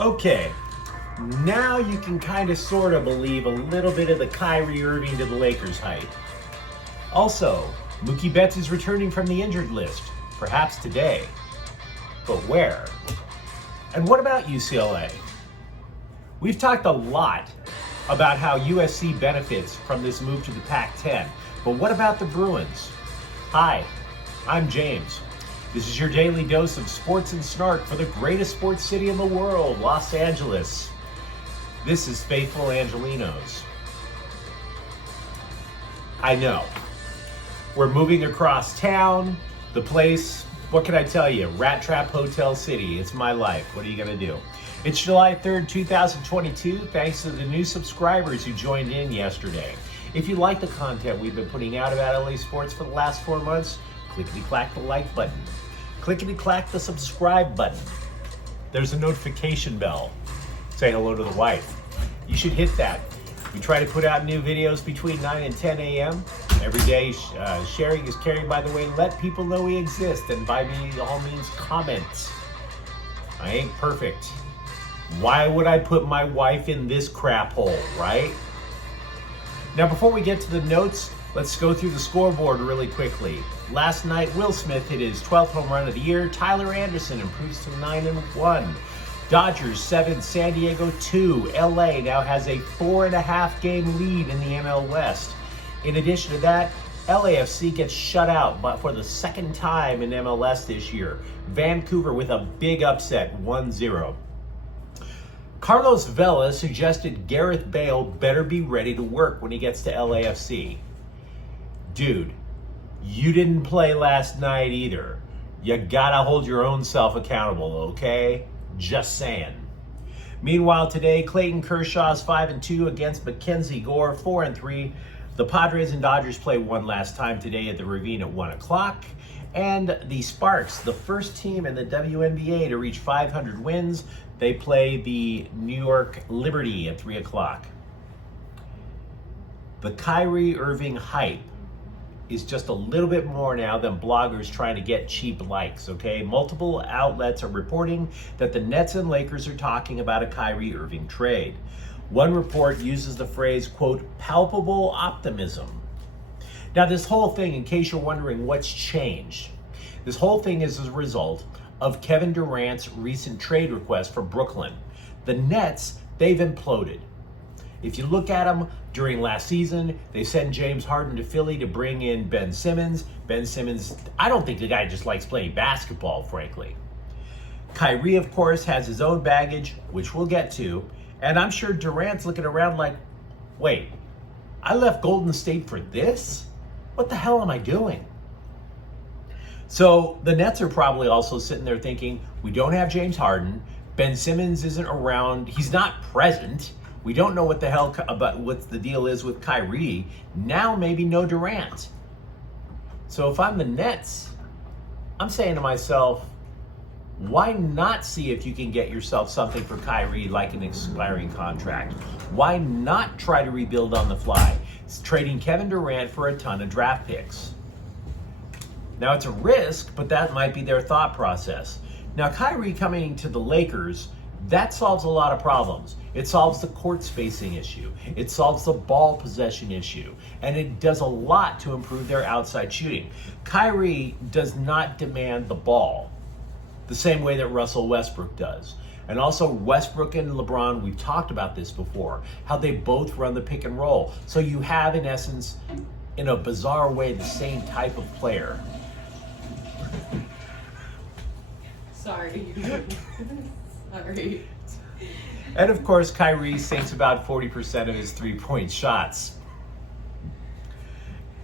Okay, now you can kind of sort of believe a little bit of the Kyrie Irving to the Lakers hype. Also, Mookie Betts is returning from the injured list, perhaps today. But where? And what about UCLA? We've talked a lot about how USC benefits from this move to the Pac-10, but what about the Bruins? Hi, I'm James. This is your daily dose of sports and snark for the greatest sports city in the world, Los Angeles. This is faithful Angelenos. I know. We're moving across town, the place, what can I tell you? Rat Trap Hotel City. It's my life. What are you going to do? It's July 3rd, 2022. Thanks to the new subscribers who joined in yesterday. If you like the content we've been putting out about LA sports for the last 4 months, clickety-clack the like button. Clickety-clack the subscribe button. There's a notification bell. Say hello to the wife. You should hit that. We try to put out new videos between 9 and 10 a.m. Every day. Sharing is caring, by the way. Let people know we exist. And by all means, comment. I ain't perfect. Why would I put my wife in this crap hole, right? Now, before we get to the notes, let's go through the scoreboard really quickly. Last night, Will Smith hit his 12th home run of the year. Tyler Anderson improves to 9-1. Dodgers 7, San Diego 2. LA now has a 4.5 game lead in the NL West. In addition to that, LAFC gets shut out for the second time in MLS this year. Vancouver with a big upset, 1-0. Carlos Vela suggested Gareth Bale better be ready to work when he gets to LAFC. Dude, you didn't play last night either. You gotta hold your own self accountable, okay? Just saying. Meanwhile, today, Clayton Kershaw's 5-2 against Mackenzie Gore, 4-3. The Padres and Dodgers play one last time today at the Ravine at 1 o'clock. And the Sparks, the first team in the WNBA to reach 500 wins, they play the New York Liberty at 3 o'clock. The Kyrie Irving hype is just a little bit more now than bloggers trying to get cheap likes, okay? Multiple outlets are reporting that the Nets and Lakers are talking about a Kyrie Irving trade. One report uses the phrase, quote, palpable optimism. Now, this whole thing, in case you're wondering what's changed, this whole thing is as a result of Kevin Durant's recent trade request for Brooklyn. The Nets, they've imploded. If you look at them during last season, they sent James Harden to Philly to bring in Ben Simmons. Ben Simmons, I don't think the guy just likes playing basketball, frankly. Kyrie, of course, has his own baggage, which we'll get to. And I'm sure Durant's looking around like, wait, I left Golden State for this? What the hell am I doing? So the Nets are probably also sitting there thinking, we don't have James Harden. Ben Simmons isn't around. He's not present. We don't know what the hell about what the deal is with Kyrie. Now maybe no Durant. So if I'm the Nets, I'm saying to myself, why not see if you can get yourself something for Kyrie like an expiring contract? Why not try to rebuild on the fly? It's trading Kevin Durant for a ton of draft picks. Now it's a risk, but that might be their thought process. Now Kyrie coming to the Lakers, that solves a lot of problems. It solves the court spacing issue. It solves the ball possession issue. And it does a lot to improve their outside shooting. Kyrie does not demand the ball the same way that Russell Westbrook does. And also Westbrook and LeBron, we've talked about this before, how they both run the pick and roll. So you have, in essence, in a bizarre way, the same type of player. Sorry. Sorry. And of course, Kyrie sinks about 40% of his three-point shots.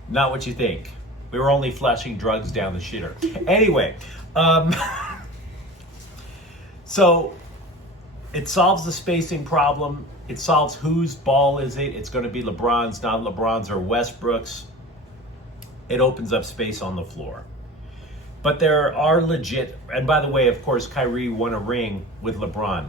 Not what you think. We were only flushing drugs down the shitter. Anyway, so it solves the spacing problem. It solves whose ball is it. It's going to be LeBron's, not LeBron's or Westbrook's. It opens up space on the floor. But there are legit, and by the way, of course, Kyrie won a ring with LeBron.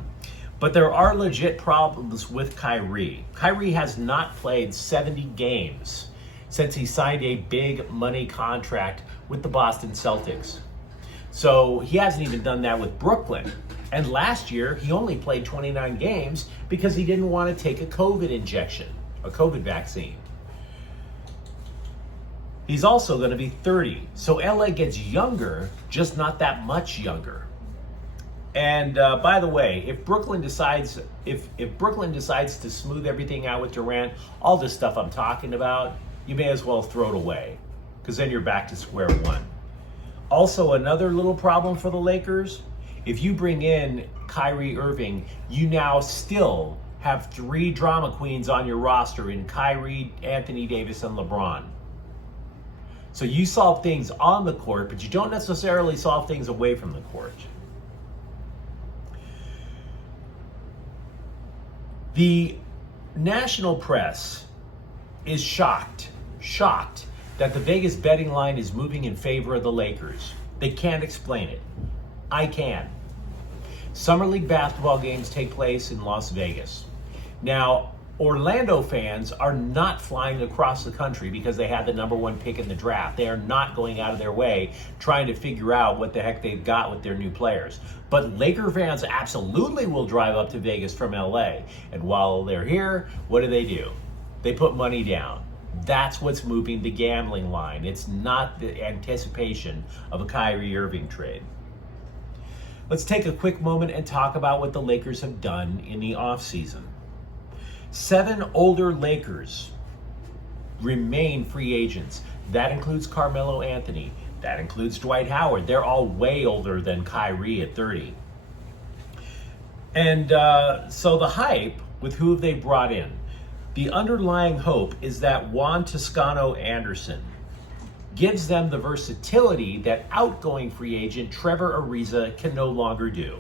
But there are legit problems with Kyrie. Kyrie has not played 70 games since he signed a big money contract with the Boston Celtics. So he hasn't even done that with Brooklyn. And last year, he only played 29 games because he didn't want to take a COVID injection, a COVID vaccine. He's also going to be 30. So LA gets younger, just not that much younger. And by the way, if Brooklyn decides to smooth everything out with Durant, all this stuff I'm talking about, you may as well throw it away, because then you're back to square one. Also, another little problem for the Lakers, if you bring in Kyrie Irving, you now still have 3 drama queens on your roster in Kyrie, Anthony Davis, and LeBron. So you solve things on the court, but you don't necessarily solve things away from the court. The national press is shocked that the Vegas betting line is moving in favor of the Lakers. They can't explain it. I can. Summer League basketball games take place in Las Vegas. Now, Orlando fans are not flying across the country because they had the number 1 pick in the draft. They are not going out of their way trying to figure out what the heck they've got with their new players. But Laker fans absolutely will drive up to Vegas from LA. And while they're here, what do? They put money down. That's what's moving the gambling line. It's not the anticipation of a Kyrie Irving trade. Let's take a quick moment and talk about what the Lakers have done in the offseason. 7 older Lakers remain free agents. That includes Carmelo Anthony. That includes Dwight Howard. They're all way older than Kyrie at 30. And so the hype with who they brought in, the underlying hope is that Juan Toscano Anderson gives them the versatility that outgoing free agent Trevor Ariza can no longer do.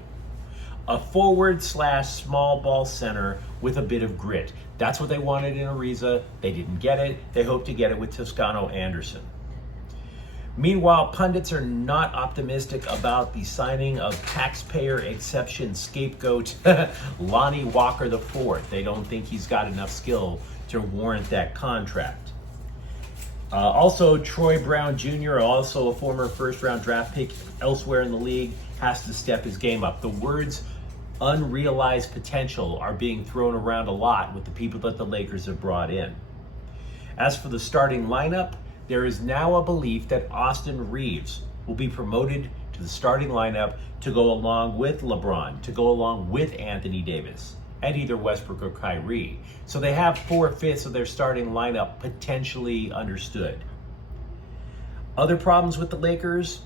A forward/small ball center with a bit of grit. That's what they wanted in Ariza. They didn't get it. They hope to get it with Toscano Anderson. Meanwhile, pundits are not optimistic about the signing of taxpayer exception scapegoat Lonnie Walker IV. They don't think he's got enough skill to warrant that contract. Also, Troy Brown Jr., also a former first-round draft pick elsewhere in the league, has to step his game up. The words unrealized potential are being thrown around a lot with the people that the Lakers have brought in. As for the starting lineup, there is now a belief that Austin Reeves will be promoted to the starting lineup to go along with LeBron, to go along with Anthony Davis, and either Westbrook or Kyrie. So they have 4/5 of their starting lineup potentially understood. Other problems with the Lakers?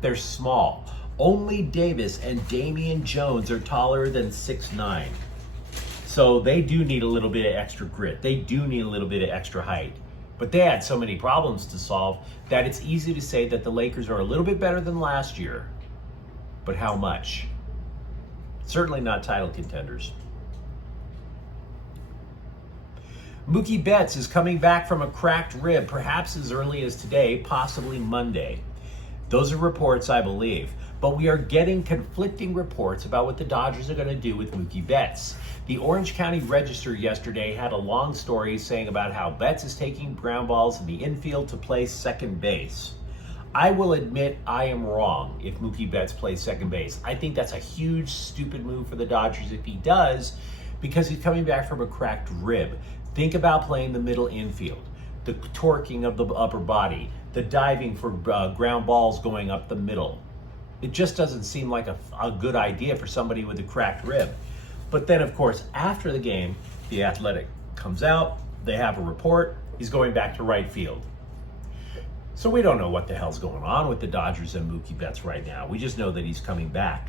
They're small. Only Davis and Damian Jones are taller than 6'9". So they do need a little bit of extra grit. They do need a little bit of extra height. But they had so many problems to solve that it's easy to say that the Lakers are a little bit better than last year. But how much? Certainly not title contenders. Mookie Betts is coming back from a cracked rib, perhaps as early as today, possibly Monday. Those are reports, I believe. But we are getting conflicting reports about what the Dodgers are going to do with Mookie Betts. The Orange County Register yesterday had a long story saying about how Betts is taking ground balls in the infield to play second base. I will admit I am wrong if Mookie Betts plays second base. I think that's a huge, stupid move for the Dodgers if he does, because he's coming back from a cracked rib. Think about playing the middle infield, the torquing of the upper body, the diving for ground balls going up the middle. It just doesn't seem like a good idea for somebody with a cracked rib. But then, of course, after the game, The Athletic comes out, they have a report, he's going back to right field. So we don't know what the hell's going on with the Dodgers and Mookie Betts right now. We just know that he's coming back.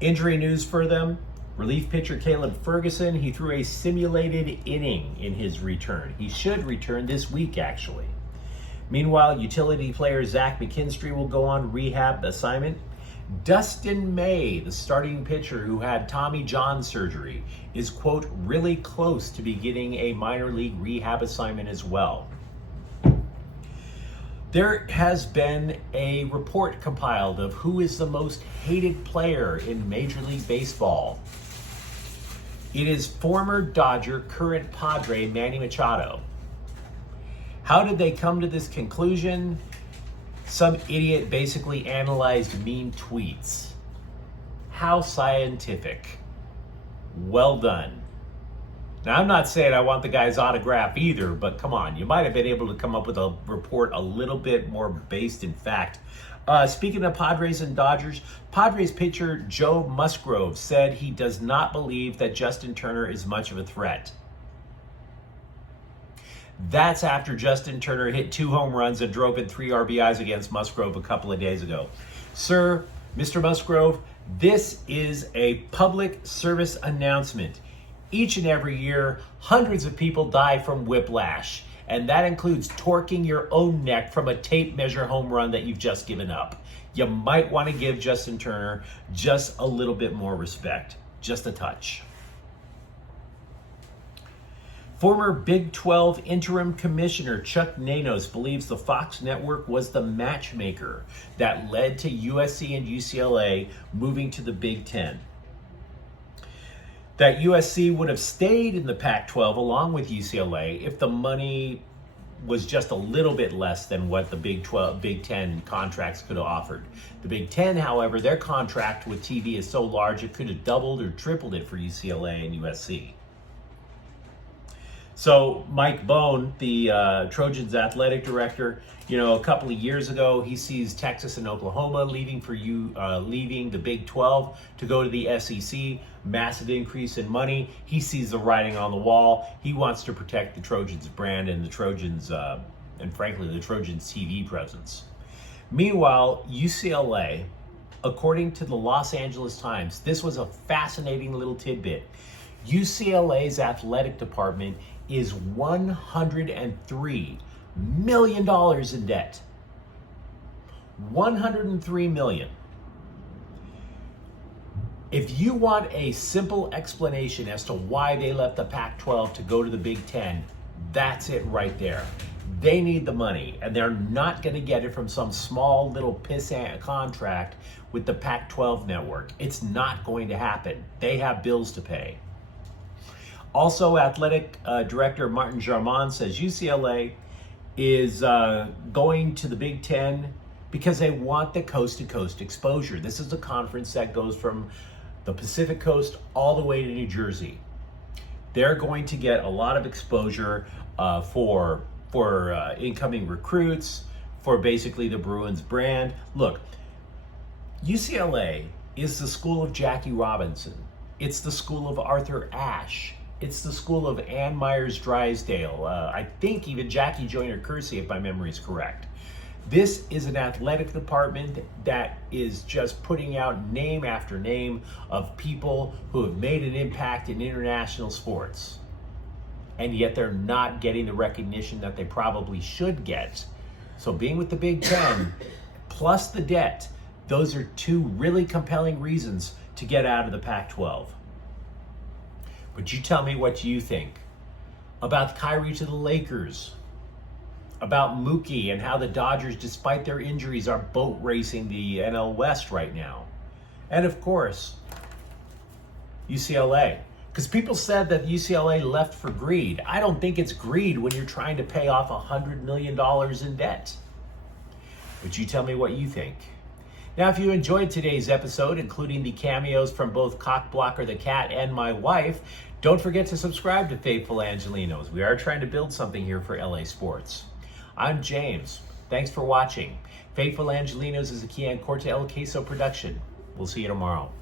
Injury news for them. Relief pitcher Caleb Ferguson, he threw a simulated inning in his return. He should return this week, actually. Meanwhile, utility player Zach McKinstry will go on rehab assignment. Dustin May, the starting pitcher who had Tommy John surgery, is, quote, really close to beginning a minor league rehab assignment as well. There has been a report compiled of who is the most hated player in Major League Baseball. It is former Dodger, current Padre, Manny Machado. How did they come to this conclusion? Some idiot basically analyzed mean tweets. How scientific. Well done. Now, I'm not saying I want the guy's autograph either, but come on, you might have been able to come up with a report a little bit more based in fact. Speaking of Padres and Dodgers, Padres pitcher Joe Musgrove said he does not believe that Justin Turner is much of a threat. That's after Justin Turner hit 2 home runs and drove in 3 RBIs against Musgrove a couple of days ago. Sir, Mr. Musgrove, this is a public service announcement. Each and every year, hundreds of people die from whiplash, and that includes torquing your own neck from a tape measure home run that you've just given up. You might want to give Justin Turner just a little bit more respect, just a touch. Former Big 12 interim commissioner Chuck Nanos believes the Fox network was the matchmaker that led to USC and UCLA moving to the Big 10. That USC would have stayed in the Pac-12 along with UCLA if the money was just a little bit less than what the Big 10 contracts could have offered. The Big 10, however, their contract with TV is so large it could have doubled or tripled it for UCLA and USC. So Mike Bone, the Trojans athletic director, a couple of years ago, he sees Texas and Oklahoma leaving the Big 12 to go to the SEC. Massive increase in money. He sees the writing on the wall. He wants to protect the Trojans brand and the Trojans, and frankly, the Trojans TV presence. Meanwhile, UCLA, according to the Los Angeles Times, this was a fascinating little tidbit. UCLA's athletic department is $103 million in debt. $103 million. If you want a simple explanation as to why they left the Pac-12 to go to the Big 10, that's it right there. They need the money, and they're not going to get it from some small little pissant contract with the Pac-12 network. It's not going to happen. They have bills to pay. Also, athletic director Martin Jarmon says UCLA is going to the Big 10 because they want the coast-to-coast exposure. This is a conference that goes from the Pacific Coast all the way to New Jersey. They're going to get a lot of exposure for incoming recruits, for basically the Bruins brand. Look, UCLA is the school of Jackie Robinson. It's the school of Arthur Ashe. It's the school of Ann Myers Drysdale. I think even Jackie Joyner-Kersee, if my memory is correct. This is an athletic department that is just putting out name after name of people who have made an impact in international sports. And yet they're not getting the recognition that they probably should get. So being with the Big 10, plus the debt, those are 2 really compelling reasons to get out of the Pac-12. But you tell me what you think about Kyrie to the Lakers, about Mookie and how the Dodgers, despite their injuries, are boat racing the NL West right now. And of course, UCLA. Because people said that UCLA left for greed. I don't think it's greed when you're trying to pay off $100 million in debt. But you tell me what you think. Now, if you enjoyed today's episode, including the cameos from both Cockblocker the Cat and my wife, don't forget to subscribe to Faithful Angelenos. We are trying to build something here for LA Sports. I'm James. Thanks for watching. Faithful Angelenos is a Kian Corte El Queso production. We'll see you tomorrow.